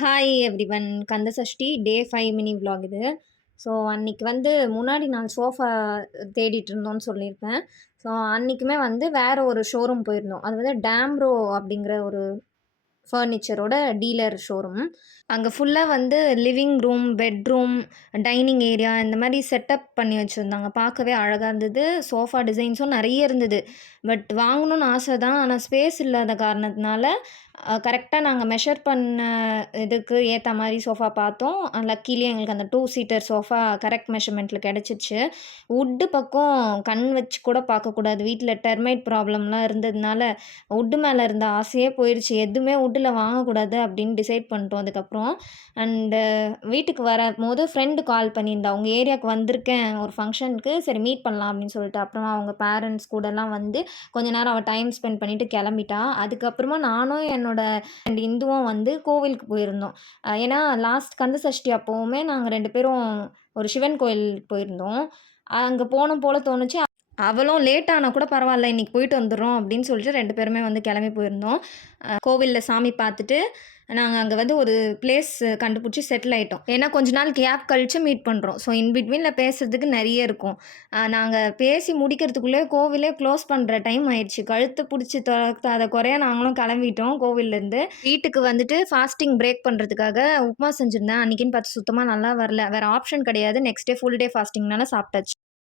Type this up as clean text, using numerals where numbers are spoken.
Hi everyone. Kandasashti day 5 mini vlog இது. So அன்னைக்கு முன்னாடி நாள் சோஃபா தேடிட்டு இருந்தோம்னு சொல்லியிருப்பேன். ஸோ அன்னைக்குமே வேற ஒரு ஷோரூம் போயிருந்தோம். அது டேம்ரோ அப்படிங்கிற ஒரு ஃபர்னிச்சரோட டீலர் ஷோரூம். அங்க ஃபுல்லா living room, bedroom, dining area இந்த மாரி செட்டப் பண்ணி வச்சிருந்தாங்க. பார்க்கவே அழகா இருந்தது. சோஃபா டிசைன்ஸும் நெறைய இருந்தது. பட் வாங்கணும்னு ஆசை தான். ஆனா ஸ்பேஸ் இல்லாத காரணத்தினால கரெக்ட்டா நாங்க மெஷர் பண்ண இதுக்கு ஏத்த மாரி சோஃபா பார்த்தோம். லக்கீலி எங்களுக்கு அந்த 2 சீட்டர் சோஃபா கரெக்ட் மெஷர்மெண்ட்ல கிடைச்சிச்சு. வுட்டு பக்கம் கண் வச்சு கூட பார்க்கக்கூடாது. வீட்ல டெர்மைட் ப்ராப்ளம்லாம் இருந்ததுனால, வுட்டு மேல இருந்த ஆசையே போயிருச்சு. எதுவுமே வுட்ல வாங்கக்கூடாது அப்படின்னு டிசைட் பண்ணிட்டோம் அதுக்கப்புறம். அண்டு வீட்டுக்கு வரம்போது ஃப்ரெண்டு கால் பண்ணியிருந்தா. "உங்க ஏரியாவுக்கு வந்திருக்கேன் ஒரு ஃபங்ஷனுக்கு. சரி மீட் பண்ணலாம்" அப்படின்னு சொல்லிட்டு. அப்புறமா அவங்க பேரண்ட்ஸ் கூடலாம் கொஞ்ச நேரம் அவ டைம் ஸ்பெண்ட் பண்ணிட்டு கிளம்பிட்டா. அதுக்கப்புறமா நானும் என்னோட ஃப்ரெண்ட் இந்துவும் கோவிலுக்கு போயிருந்தோம். ஏன்னா லாஸ்ட் கந்த சஷ்டி அப்பவுமே நாங்க 2 பேரும் ஒரு சிவன் கோயில் போயிருந்தோம். அங்க போணும் போல தோணுச்சு. அவளும் லேட் ஆனா கூட பரவால்ல, இன்னைக்கு போயிட்டு வந்துர்றோம் அப்படின்னு சொல்லிட்டு 2 பேருமே கிளம்பி போயிருந்தோம். கோவில்ல சாமி பார்த்துட்டு, நாங்க அங்க ஒரு பிளேஸ் கண்டுபிடிச்சு செட்டில் ஆயிட்டோம். ஏன்னா கொஞ்ச நாள் கேப் கழிச்சு மீட் பண்றோம். ஸோ இன் பிட்வீன்ல பேசுறதுக்கு நெறைய இருக்கும். நாங்க பேசி முடிக்கிறதுக்குள்ளே கோவிலே க்ளோஸ் பண்ற டைம் ஆயிடுச்சு. கழுத்த புடிச்சு தொரத்தாத குறையா நாங்களும் கிளம்பிட்டோம் கோவில்லேருந்து. வீட்டுக்கு ஃபாஸ்டிங் பிரேக் பண்றதுக்காக உப்புமா செஞ்சிருந்தேன். அன்னைக்குன்னு பார்த்து சுத்தமா நல்லா வரல. வேற ஆப்ஷன் கிடையாது. நெக்ஸ்ட் டே ஃபுல் டே ஃபாஸ்டிங்னால சாப்பிட்டாச்சு.